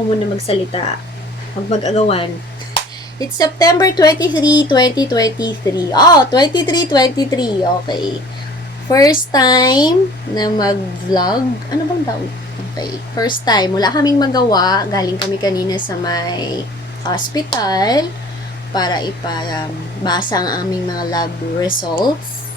ako muna magsalita. Mag-agawan. It's September 23, 2023. Oh, 23. Okay. First time na mag-vlog. Ano bang tawag? Okay. First time. Wala kaming magawa. Galing kami kanina sa may hospital para ipabasa ang aming mga lab results.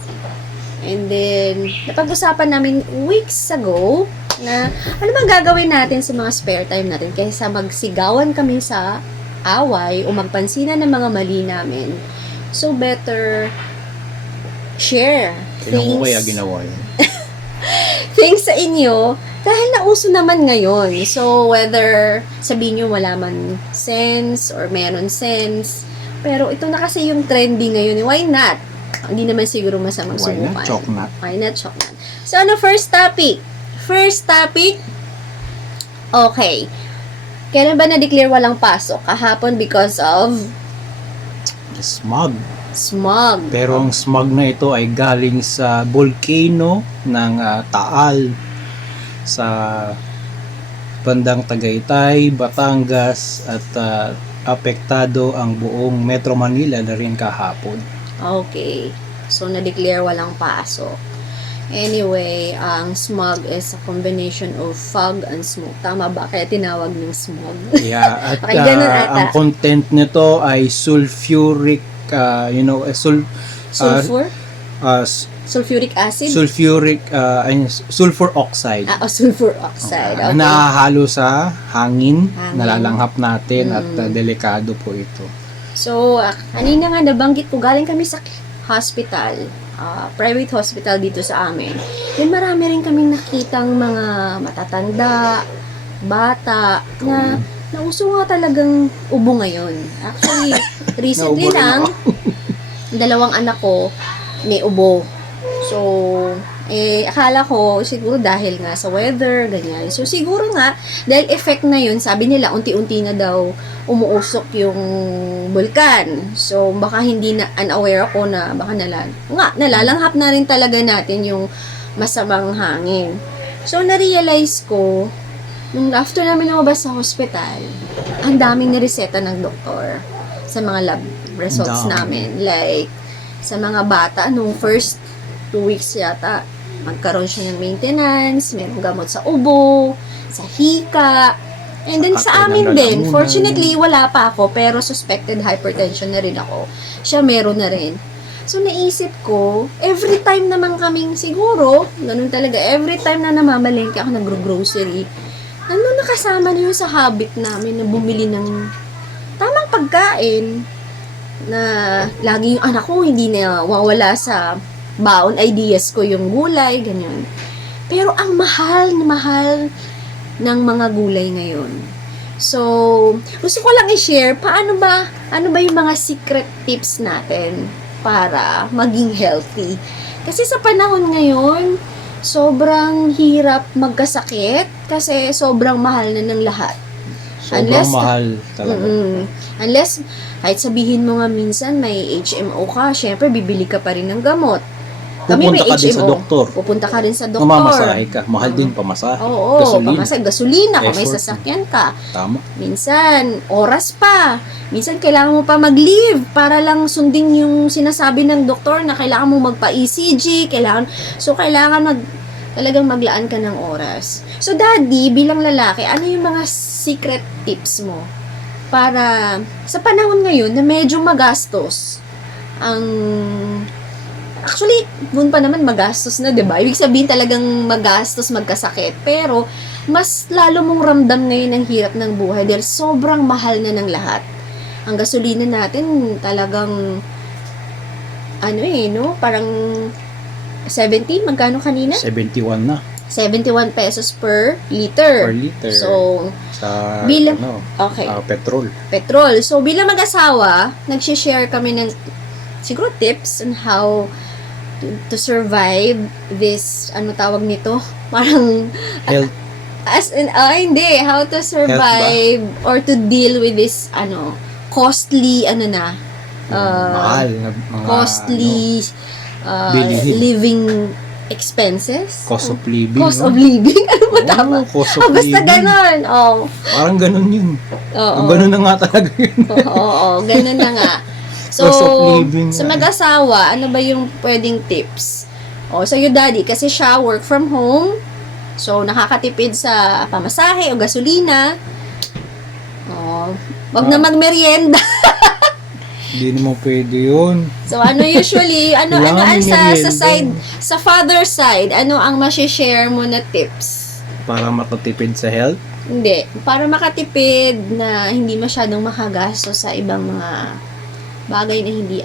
And then, napag-usapan namin weeks ago na ano bang gagawin natin sa mga spare time natin kaysa magsigawan kami sa away o magpansinan ng mga mali namin. So, better share Tingnan mo kaya ginawa yun. things sa inyo dahil nauso naman ngayon. So, whether sabihin nyo wala man sense or meron sense, pero ito na kasi yung trending ngayon. Why not? Hindi naman siguro masamang Why subukan. not? Choknat. Why not? Choknat. So, ano first topic? First topic, okay. Kailan ba na-declare walang pasok? Kahapon because of Smog. smog. Pero ang smog na ito ay galing sa volcano ng Taal sa bandang Tagaytay, Batangas at apektado ang buong Metro Manila na rin kahapon. Okay. So, na-declare walang pasok. Anyway, ang smog is a combination of fog and smoke. Tama ba? Kaya tinawag ng smog. Yeah, at Okay, ganun ata. ang content nito ay sulfuric, Sulfur? Sulfuric acid? sulfur oxide. Sulfur oxide. Na Okay. nahahalo sa hangin, Hangin. nalalanghap natin at delikado po ito. So, kanina nga nabanggit ko, galing kami sa hospital, private hospital dito sa amin. Then marami rin kaming nakitang mga matatanda, bata, na nauso nga talagang ubo ngayon. Actually, recently Naubo rin lang, dalawang anak ko may ubo. So, akala ko siguro dahil nga sa weather, ganyan. So, siguro nga, dahil effect na yun, sabi nila, unti-unti na daw umuusok yung bulkan. So, baka hindi na unaware ako na baka nalalanghap na rin talaga natin yung masamang hangin. So, na-realize ko, nung after namin lumabas sa hospital, ang daming nireseta ng doktor sa mga lab results namin. Like, sa mga bata, nung first 2 weeks yata, magkaroon siya ng maintenance, merong gamot sa ubo, sa hika, and then sa amin din. Fortunately, wala pa ako, pero suspected hypertension na rin ako. Siya meron na rin. So, naisip ko, every time naman kaming siguro, ganun talaga, every time na namamalengke ako nagro-grocery, nandun nakasama na yun sa habit namin na bumili ng tamang pagkain na lagi yung anak ko hindi na wawala sa baon ideas ko yung gulay, ganyan. Pero ang mahal na mahal ng mga gulay ngayon. So, gusto ko lang i-share ano ba yung mga secret tips natin para maging healthy. Kasi sa panahon ngayon, sobrang hirap magkasakit kasi sobrang mahal na ng lahat. Sobrang mahal talaga. Unless, kahit sabihin mo nga minsan may HMO ka, syempre bibili ka pa rin ng gamot. Pupunta ka din sa doktor. Pupunta ka rin sa doktor. Mamamasahe ka. Mahal din pamasahe. Oo, Gasolina. gasolina kung may Effort. sasakyan ka. Tama. Minsan, oras pa. Minsan, kailangan mo pa mag-leave para lang sundin yung sinasabi ng doktor na kailangan mo magpa-ECG, kailangan talagang maglaan ka ng oras. So, daddy, bilang lalaki, ano yung mga secret tips mo para sa panahon ngayon na medyo magastos actually, doon pa naman magastos na, 'di ba? Ibig sabihin talagang magastos, magkasakit. Pero mas lalo mong ramdam ngayon ang hirap ng buhay dahil sobrang mahal na ng lahat. Ang gasolina natin talagang parang 70, magkano kanina? 71 na 71 pesos per liter. per liter. So, sa bilang okay. Petrol. So, bilang mag-asawa, nag-share kami ng siguro tips on how to survive this, tawag nito? Parang, Health. how to survive or to deal with this, costly, Mahal na mga costly, bilihin. living expenses? Cost of living. Cost no? of living? Ano ba tama? Cost of Basta living. ganon. Oh. Parang ganun yun. Oo. Ganun na nga talaga yun. Oo, ganun na nga. So, Cost of living. sa mag-asawa, ano ba yung pwedeng tips? O, so yung daddy, kasi siya work from home, so nakakatipid sa pamasahe o gasolina. O, wag na magmerienda. Hindi naman pwede yun. So, ano usually, ano Kailangan may sa merienda. side, sa father side, ano ang share mo na tips? Para makatipid sa health. Hindi, para makatipid na hindi masyadong makagastos sa ibang mga bagay na hindi,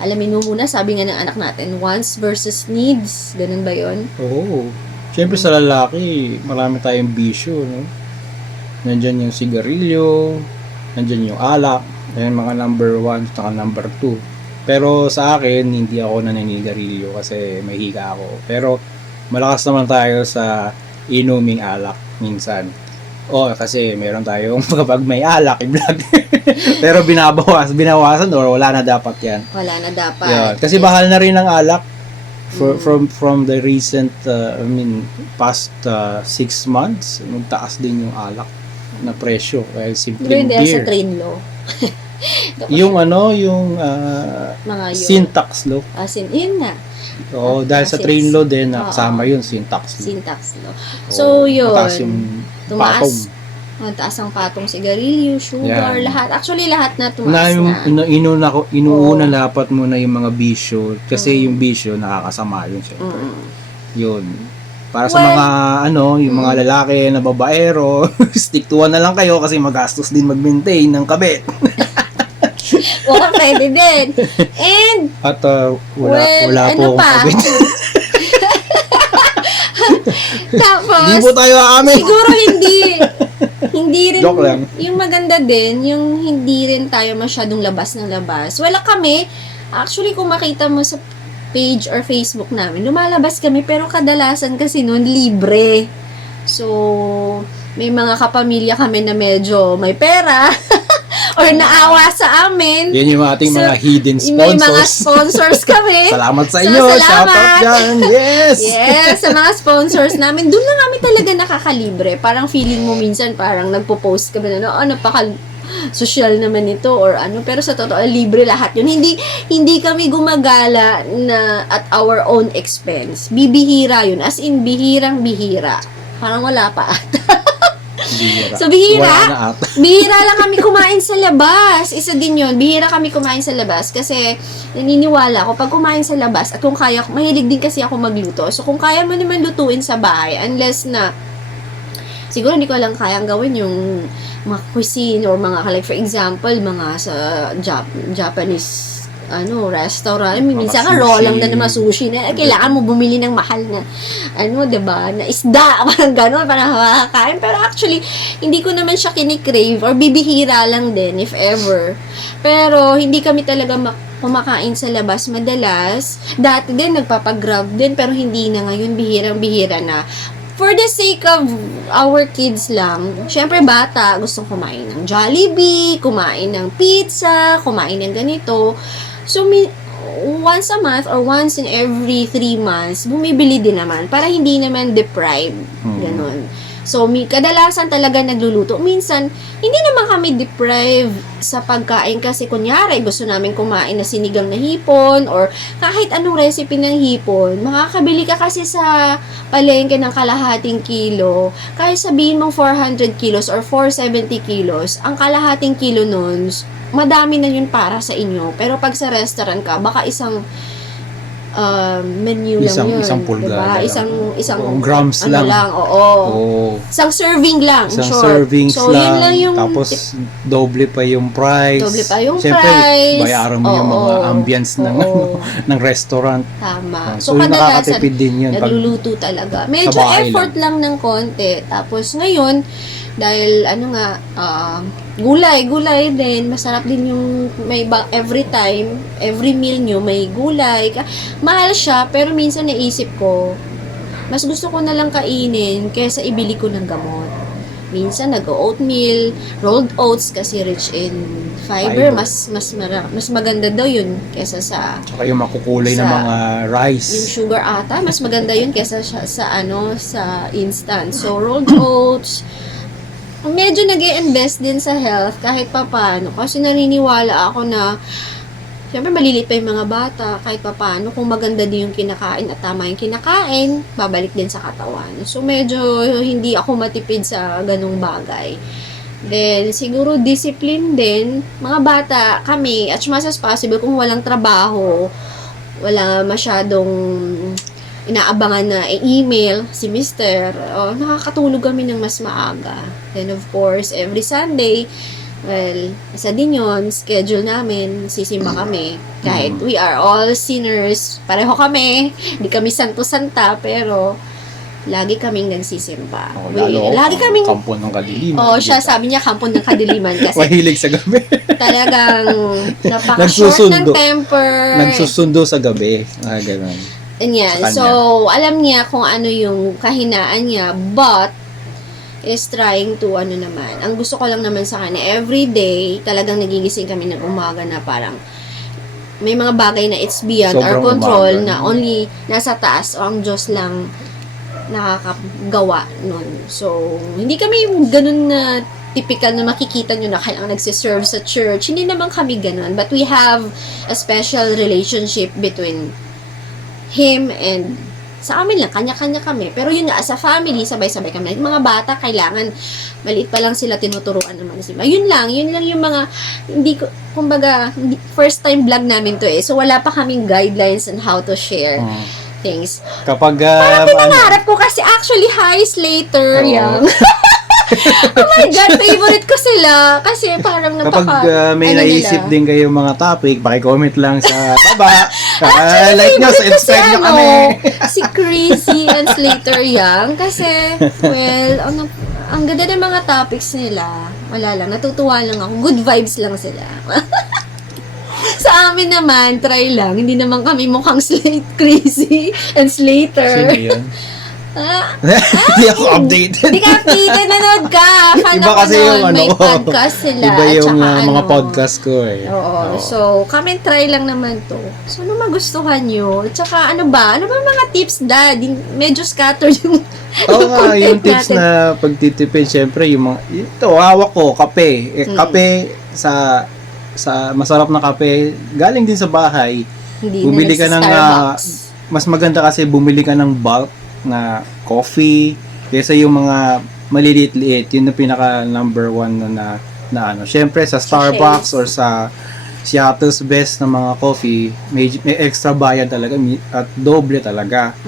alamin mo muna, sabi nga ng anak natin, wants versus needs. Ganun ba yon? Oo. Siyempre sa lalaki, marami tayong bisyo, no? Nandyan yung sigarilyo, nandyan yung alak, yan mga number 1 at number 2. Pero sa akin, hindi ako naninigarilyo kasi may higa ako. Pero malakas naman tayo sa inuming alak minsan. Kasi meron tayong kapag may alak, i-vlog. Pero binawasan or wala na dapat yan. Wala na dapat. Yeah. Kasi bahal na rin ang alak from the recent past 6 months, nagtaas din yung alak na presyo. Well, simple Hindi beer. sa train law. Yung Mga yun. syntax law. As in, yun nga. Dahil sa train law din, kasama Oo. yun, syntax law. Syntax law. So, yun. Mataas yung patong. Taas ang patong sigarilyo, sugar, Yan. lahat. Actually, lahat na tumaas na. Inuuna dapat muna yung mga bisyo kasi yung bisyo nakakasama yun syempre. Yun. Para sa mga yung mga lalaki na babaero, stick to one na lang kayo kasi magastos din mag-maintain ng kabit. Oo, pwede din. And, At wala po akong pa? kabit. Tapos, Hindi po tayo aamin. siguro hindi rin, Joke lang. yung maganda din, yung hindi rin tayo masyadong labas ng labas. Wala kami, actually kung makita mo sa page or Facebook namin, lumalabas kami, pero kadalasan kasi noon libre. So, may mga kapamilya kami na medyo may pera, or naawa sa amin. Yan yung ating mga hidden May mga sponsors. sponsors kami. Salamat sa So, inyo. salamat. Shout out dyan. Yes. Yes, sa mga sponsors namin, doon lang kami talaga nakakalibre. Parang feeling mo minsan, parang nagpo-post kami na, social naman ito or ano, pero sa totoo, libre lahat yun. Hindi kami gumagala na at our own expense. Bibihira yun. As in, bihirang-bihira. Parang wala pa ata. Bihira. So, bihira, Wala na ata. bihira lang kami kumain sa labas. Isa din yun. Bihira kami kumain sa labas kasi naniniwala ako pag kumain sa labas at kung kaya, mahilig din kasi ako magluto. So, kung kaya mo naman lutuin sa bahay, unless na siguro hindi ko lang kayang gawin yung mga cuisine or mga, like for example, mga sa Japanese restaurant. Minsan ka raw lang na naman sushi na kailangan mo bumili ng mahal na diba, na isda, parang gano'n, parang makakain. Pero actually, hindi ko naman siya kinikrave or bibihira lang din, if ever. Pero, hindi kami talaga kumakain sa labas madalas. Dati din, nagpapagrab din, pero hindi na ngayon, bihirang-bihira na. For the sake of our kids lang, syempre bata, gustong kumain ng Jollibee, kumain ng pizza, kumain ng ganito. So, once a month or once in every 3 months, bumibili din naman para hindi naman deprived. Ganon. So, kadalasan talaga nagluluto. Minsan, hindi naman kami deprived sa pagkain kasi kunyari, gusto namin kumain na sinigang na hipon or kahit anong recipe ng hipon, makakabili ka kasi sa palengke ng kalahating kilo. Kahit sabihin mong 400 kilos or 470 kilos, ang kalahating kilo nun, madami na yun para sa inyo. Pero pag sa restaurant ka, baka isang menu lang yun. Isang pulgada diba? lang. Isang grams lang. Oo. Isang serving lang. Isang short. servings so, lang. Yun lang yung Tapos, doble pa yung price. Doble pa yung Siyempre, price. bayaran mo yung mga ambience ng restaurant. Tama. So kadalasan, nakakatipid din yun. nagluluto talaga. Medyo sa bahay effort lang ng konti. Tapos, ngayon, dahil gulay din, masarap din yung every time, every meal nyo may gulay. Mahal siya, pero minsan naisip ko, mas gusto ko na lang kainin kaysa ibili ko ng gamot. Minsan nag-oatmeal, rolled oats kasi rich in fiber. Fiber. Mas maganda daw yun kesa sa Tsaka yung makukulay na Sa- mga yung rice. sugar ata. Mas maganda yun kesa sa instant. So, rolled oats, medyo nag-i-invest din sa health kahit papaano. Kasi naniniwala ako na siyempre, malilit pa yung mga bata, kahit papaano, kung maganda din yung kinakain at tama yung kinakain, babalik din sa katawan. So, medyo hindi ako matipid sa ganung bagay. Then, siguro discipline din. Mga bata, kami, as much as possible, kung walang trabaho, wala masyadong inaabangan na email si Mister, nakakatulog kami ng mas maaga. Then, of course, every Sunday, well, isa din yun, schedule namin, sisimba kami. Kahit we are all sinners, pareho kami, hindi kami santo-santa, pero lagi kaming nagsisimba. Lagi kaming, kampon ng kadiliman. siya sabi niya, kampon ng kadiliman kasi Mahilig sa gabi. talagang napaka-short ng Nagsusundo. temper. Nagsusundo sa gabi. Ganun. Yan. Sa kanya. So, alam niya kung ano yung kahinaan niya, but is trying to naman. Ang gusto ko lang naman sa kanya, every day, talagang nagigising kami ng umaga na parang may mga bagay na it's beyond our Sobrang control umaga. na only nasa taas o ang Diyos lang nakakagawa nun. So, hindi kami yung ganun na typical na makikita nyo na kailangan nagsiserve sa church. Hindi naman kami ganun. But we have a special relationship between him and sa amin lang, kanya-kanya kami. Pero yun nga, as a family, sabay-sabay kami. Yung mga bata, kailangan, maliit pa lang sila tinuturuan naman sila. Yun lang yung mga, hindi ko, kumbaga, first time vlog namin to eh. So, wala pa kaming guidelines on how to share things. Kapag Pinangarap ko kasi actually, hi, Slater, Oo. Yang. Oh my God, favorite ko sila. Kasi parang kapag napaka, may naisip nila. din kayo mga topic, paki-comment lang sa baba. Actually, Like nyo, favorite ko subscribe nyo kami. si Chrissy and Slater Young. Kasi, well, ang ganda ng mga topics nila. Wala lang, natutuwa lang ako. Good vibes lang sila. Sa amin naman, try lang. Hindi naman kami mukhang Chrissy and Slater. Sino yun? Ah, Hindi ako updated. Hindi ka updated, nanood ka. Fan Iba ako kasi nun. yung May podcast sila. Iba at yung saka mga podcast ko eh. Oo. So, kami try lang naman to. So, ano magustuhan nyo? At saka, ano ba mga tips, Dad? Medyo scattered yung Oo nga, yung content tips natin. na pagtitipid, syempre, yung mga, ito, hawak ko, kape. Kape sa masarap na kape, galing din sa bahay. Hindi Bumili ka ng, Starbucks. mas maganda kasi bumili ka ng bulk na coffee, kaysa yung mga maliliit-liit, yun na pinaka number one na ano. Syempre, sa Starbucks or sa Seattle's Best na mga coffee, may extra bayad talaga at doble talaga.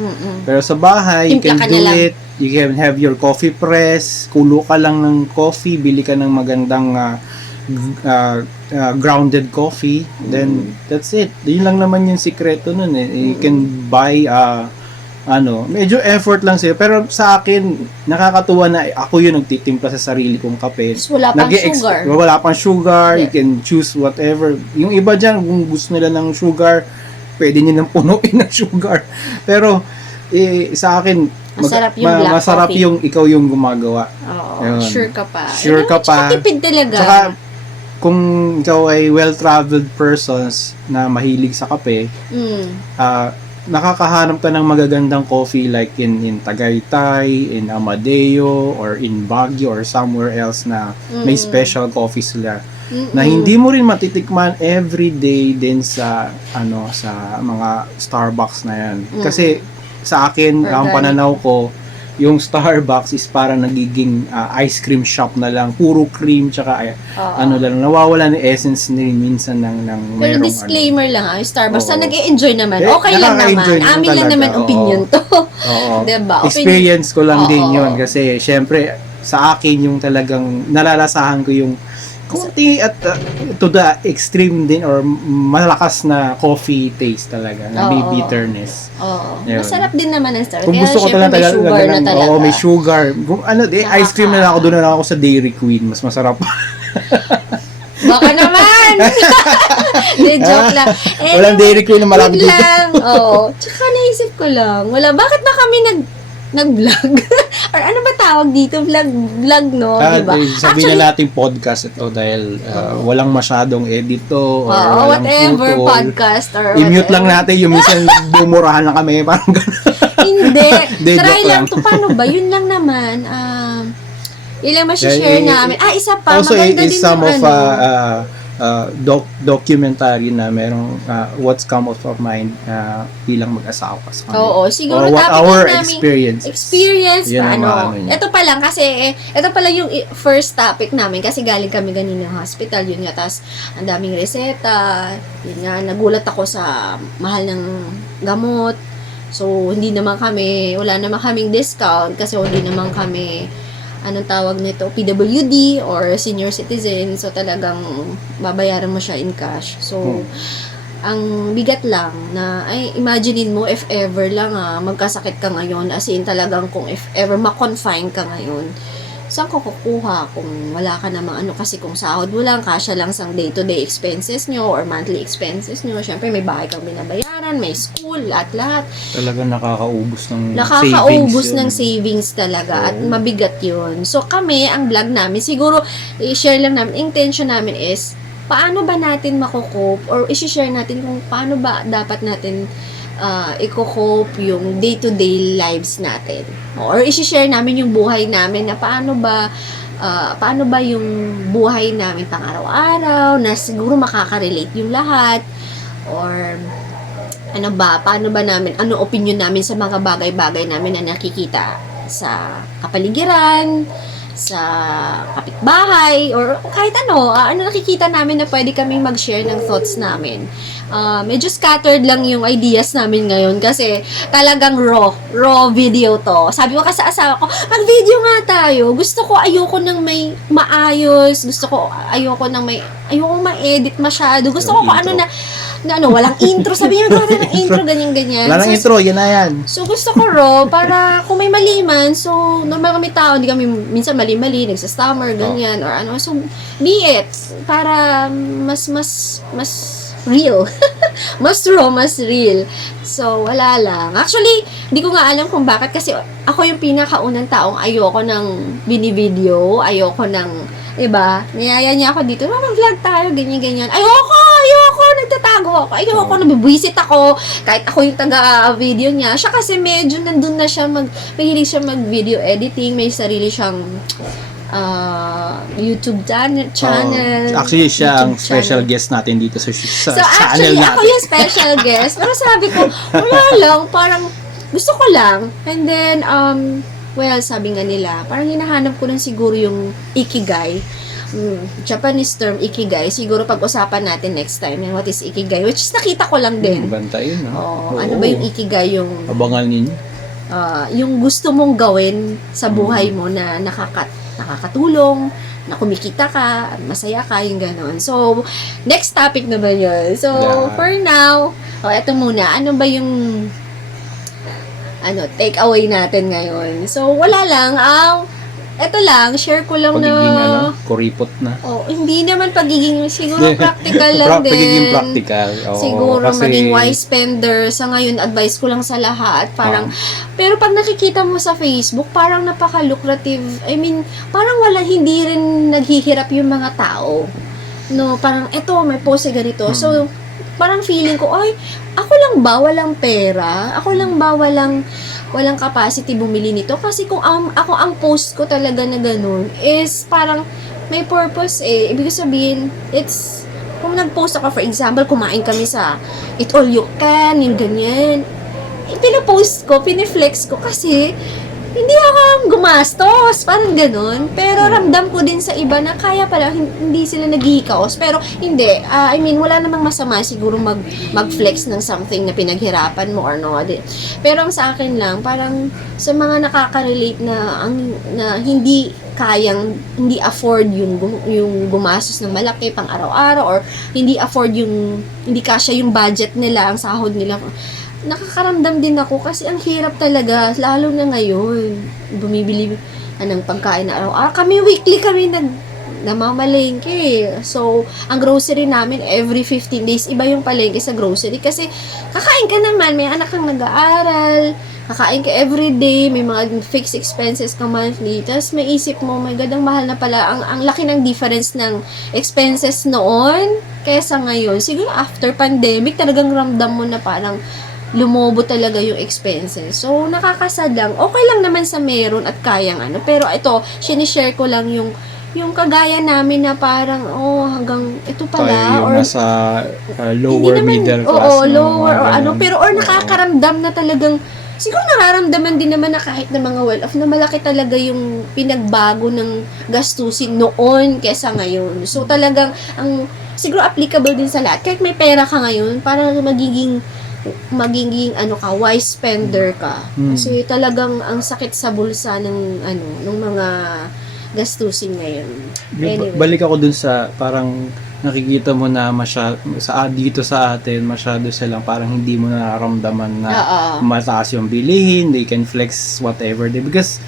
Pero sa bahay, you Timpla can ka do na lang. it. You can have your coffee press, kulo ka lang ng coffee, bili ka ng magandang grounded coffee, then that's it. Yun lang naman yung sikreto nun eh. You can buy medyo effort lang siya. Pero sa akin, nakakatuwa na ako yung nagtitimpla sa sarili kong kape. Tapos wala pang sugar. Wala pang sugar. Yeah. You can choose whatever. Yung iba dyan, kung gusto nila ng sugar, pwede nyo nang punuin ng sugar. Pero, sa akin, Masarap yung black masarap coffee. yung ikaw yung gumagawa. Oo. Ayun. Sure ka pa. Sure ka pa. Tsaka tipid talaga. Saka, kung ikaw ay well-traveled persons na mahilig sa kape, nakakahanap ka ng magagandang coffee like in Tagaytay, in Amadeo, or in Baguio, or somewhere else na may special coffee sila. Na hindi mo rin matitikman every day din sa sa mga Starbucks na yan. Kasi sa akin, ang Organic. pananaw ko, yung Starbucks is parang nagiging ice cream shop na lang, puro cream tsaka lang, nawawala ng essence nila minsan ng Pero merong disclaimer lang yung Starbucks. Oo. Na nag-e-enjoy naman. Eh, Okay lang naman. nakaka-enjoy naman Amin lang talaga. naman Oo. opinion to. Oo. Diba? Experience ko lang din Oo. yun kasi syempre sa akin yung talagang nalalasahan ko yung konti at to the extreme din or malakas na coffee taste talaga na may Oo. bitterness. Oo. Yun. Masarap din naman ang Starbucks. Kung Kaya gusto ko syempre talaga may sugar na talaga. Oo, may sugar. Kung ice cream na lang ako, doon na lang ako sa Dairy Queen. Mas masarap. Baka naman! De, joke lang. Walang Dairy Queen na malaki wait dito. lang. Oo. Tsaka naisip ko lang. Bakit ba kami nag-vlog. Or ano ba tawag dito? Vlog, no? Diba? Sabihin na natin podcast ito dahil walang masyadong edito or Oo, walang whatever, putol. podcast or I-mute whatever. lang natin yung minsan bumurahan na kami. Parang gano'n. Hindi. Hindi, Try joke lang lang. to. Paano ba? Yun lang naman. Ilang share namin. Isa pa. Also, Maganda is din some yung documentary na merong what's come out of mind bilang mag-asawa sa kanila. Oo, siguro Or what topic our namin experiences. experience Yun pa, ang ano. maano niya. Ito pa lang kasi, ito pala yung first topic namin kasi galing kami ganina hospital, yun nga, tas ang daming reseta, yun nga, nagulat ako sa mahal ng gamot. So, hindi naman kami, wala naman kaming discount kasi hindi naman kami, anong tawag nito, PWD or senior citizen. So, talagang babayaran mo siya in cash. So, ang bigat lang na, ay, imaginein mo if ever lang magkasakit ka ngayon, as in talagang kung if ever ma-confine ka ngayon, saan ko kukuha kung wala ka namang ano, kasi kung sahod mo lang, kasya lang sang day-to-day expenses nyo or monthly expenses nyo. Syempre, may bahay kang binabayaran, may school, at lahat. Talagang nakakaubos ng Nakakaubos savings ng yun. savings talaga at Oo. mabigat yun. So, kami, ang vlog namin, siguro, i-share lang namin, intention namin is, paano ba natin makukope or i-share natin kung paano ba dapat natin i-cope yung day-to-day lives natin. Or i-share namin yung buhay namin na paano ba yung buhay namin pang araw-araw na siguro makaka-relate yung lahat. Or ano ba, paano ba namin, ano opinion namin sa mga bagay-bagay namin na nakikita sa kapaligiran, sa kapitbahay, or kahit ano nakikita namin na pwede kami mag-share ng thoughts namin. Medyo scattered lang yung ideas namin ngayon kasi talagang raw video to. Sabi ko kasi sa asawa ko, mag-video nga tayo. Gusto ko, ayoko nang may maayos. Ayoko ma-edit masyado. Gusto ko kung ano na walang intro. Sabi niyo, gawin ng intro, ganyan-ganyan. Wala nang intro, yan na yan. So, gusto ko raw, para kung may mali man, so, normal kami tao, hindi kami minsan mali-mali, nagsastammer, ganyan, or ano. So, be it. Para mas real. Mas raw, mas real. So, wala lang. Actually, hindi ko nga alam kung bakit, kasi ako yung pinakaunang taong ayoko ng binivideo, ayoko ng, diba, niyaya niya ako dito, mag-vlog tayo, ganyan-ganyan. Ayoko, nagtatago ako. Ayoko, nabibwisit ako. Kahit ako yung taga-video niya. Siya kasi medyo nandun na siya, mahilig siya mag-video editing. May sarili siyang YouTube channel. Actually, siya ang YouTube special channel. guest natin dito sa So, channel actually, natin. ako yung special guest. Pero sabi ko, wala lang, parang gusto ko lang. And then, well, sabi nga nila, parang hinahanap ko lang siguro yung ikigai. Japanese term ikigai. Siguro pag-usapan natin next time yung what is ikigai, which is nakita ko lang din. Banta yun, ha? Oo, ano ba yung ikigai? Yung Abangan ninyo. yung gusto mong gawin sa buhay mo na nakakatulong, na kumikita ka, masaya ka, yung gano'n. So, next topic naman yun. So, Yeah. for now, eto muna, ano ba yung take away natin ngayon? So, wala lang, eto lang, share ko lang Pagiging, kuripot na. hindi naman pagiging, siguro practical lang din. Pagiging practical. Oo, Siguro kasi, maging wise spender. Sa ngayon, advice ko lang sa lahat. Parang, pero pag nakikita mo sa Facebook, parang napaka-lucrative. I mean, parang hindi rin naghihirap yung mga tao. No, parang, eto, may post ganito. So, parang feeling ko, ay, ako lang ba walang pera? Ako lang ba walang capacity bumili nito? Kasi kung ako ang post ko talaga na ganun, is parang may purpose eh. Ibig sabihin, kung nag-post ako, for example, kumain kami sa Eat All You Can, yung ganyan. Pinapost ko, piniflex ko kasi hindi ako gumastos, parang ganun. Pero ramdam ko din sa iba na kaya pala, hindi sila naghihikaos. Pero hindi, I mean, wala namang masama siguro mag-flex ng something na pinaghirapan mo or no. Pero ang sa akin lang, parang sa mga nakaka-relate na hindi hindi afford yung gumastos ng malaki pang araw-araw or hindi afford hindi kasya yung budget nila, ang sahod nila. Nakakaramdam din ako kasi ang hirap talaga, lalo na ngayon. Bumibili ng pagkain na araw-araw. Kami weekly namamalengke. So, ang grocery namin every 15 days, iba yung palengke sa grocery kasi kakain ka naman, may anak kang nag-aaral, kakain ka everyday, may mga fixed expenses ka monthly, tapos may isip mo, my God, ang mahal na pala, ang laki ng difference ng expenses noon kaysa ngayon. Siguro after pandemic, talagang ramdam mo na parang lumobo talaga yung expenses. So, nakakasad lang. Okay lang naman sa meron at kayang ano. Pero ito, sinishare ko lang yung kagaya namin na parang, hanggang ito Tayo pala. yung Or nasa lower hindi naman, middle class. oo, no? lower, Mga or ano. ganun. Pero, or Oo. nakakaramdam na talagang, siguro nararamdaman din naman na kahit na mga well-off na malaki talaga yung pinagbago ng gastusin noon kesa ngayon. So, talagang, siguro applicable din sa lahat. Kahit may pera ka ngayon, para magiging ano ka, wise spender ka. Kasi talagang ang sakit sa bulsa ng mga gastusin ngayon. Anyway. Balik ako dun sa parang nakikita mo na dito sa atin masyado silang parang hindi mo nararamdaman na mataas yung bilihin, they can flex whatever they, because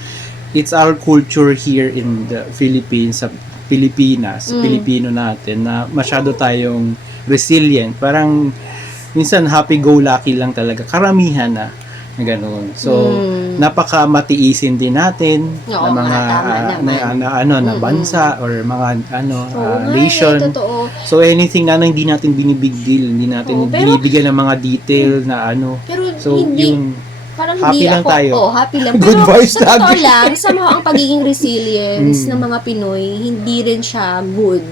it's our culture here in the Philippines, sa Pilipinas, Pilipino natin, na masyado tayong resilient. Parang minsan happy-go-lucky lang talaga. Karamihan na ganoon. So, napaka matiisin din natin Oo, na mga na bansa or mga nation. Totoo. So, anything na hindi natin binibig deal, hindi natin binibigyan ng mga detail na Pero So, hindi, yung parang happy hindi lang ako, tayo. Happy lang. Good Pero vibes sa totoo lagi. lang, sa mga ang pagiging resilience ng mga Pinoy, hindi rin siya good.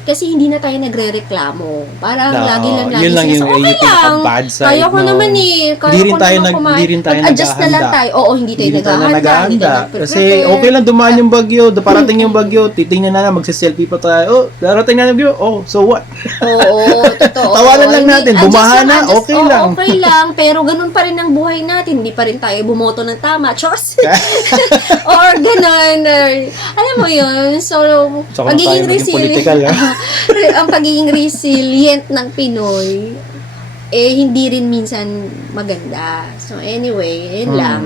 Kasi hindi na tayo nagre-reklamo. Parang lagi lang yun lang yung okay lang. pinaka-bad side. Kaya ko naman Kaya Hindi rin ko tayo naman kumain. hindi rin tayo Mag-adjust na lang naghahanda. tayo. Oo, hindi tayo Hindi tayo naghahanda. Hindi tayo naghahanda. Kasi okay lang dumaan yung bagyo, parating yung bagyo, titingnan na lang, magsiselfie pa tayo. Oh, darating na yung bagyo. Oh, so what? Oo, totoo. Tawanan lang natin. Adjust Bumaha na, adjust. okay Oo, lang. okay lang. Pero ganun pa rin ang buhay natin. Hindi pa rin tayo bumoto ng tama. Chos. Or ganun. Or, alam mo yun. So, Tsaka na tayo maging political, ang pagiging resilient ng Pinoy, hindi rin minsan maganda. So, anyway, yun lang.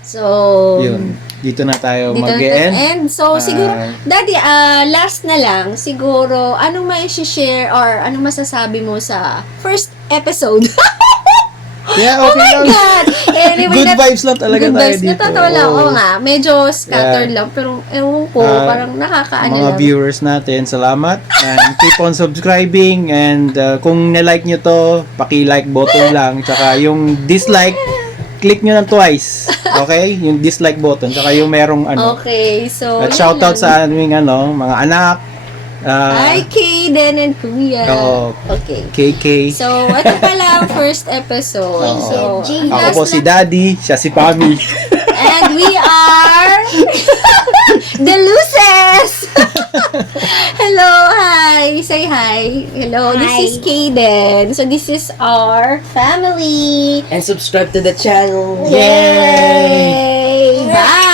So, Yun. Dito na tayo dito mag-end. end. So, siguro, Daddy, last na lang, siguro, anong may share or anong masasabi mo sa first episode? Yeah, Oh okay my lang. God! Anyway, Good vibes lang talaga good tayo vibes. dito. Natatawa lang. Oo. Oo nga, medyo scattered lang. Pero, ewan ko, parang nakakaano Mga lang. viewers natin, salamat. And keep on subscribing. And kung na-like nyo to, paki-like button lang. Tsaka yung dislike, click nyo lang twice. Okay? Yung dislike button. Tsaka yung merong Okay, so, At yun shoutout lang. sa aming mga anak. Hi, Kaden and Kuya. Oo. Okay. KK. So, ito pala ang first episode. Oo. So, Ako po si Daddy, siya si Pami. and we are the Luces! Hello, hi! Say hi. Hello, Hi. this is Kaden. So, this is our family. And subscribe to the channel. Yay! Bye!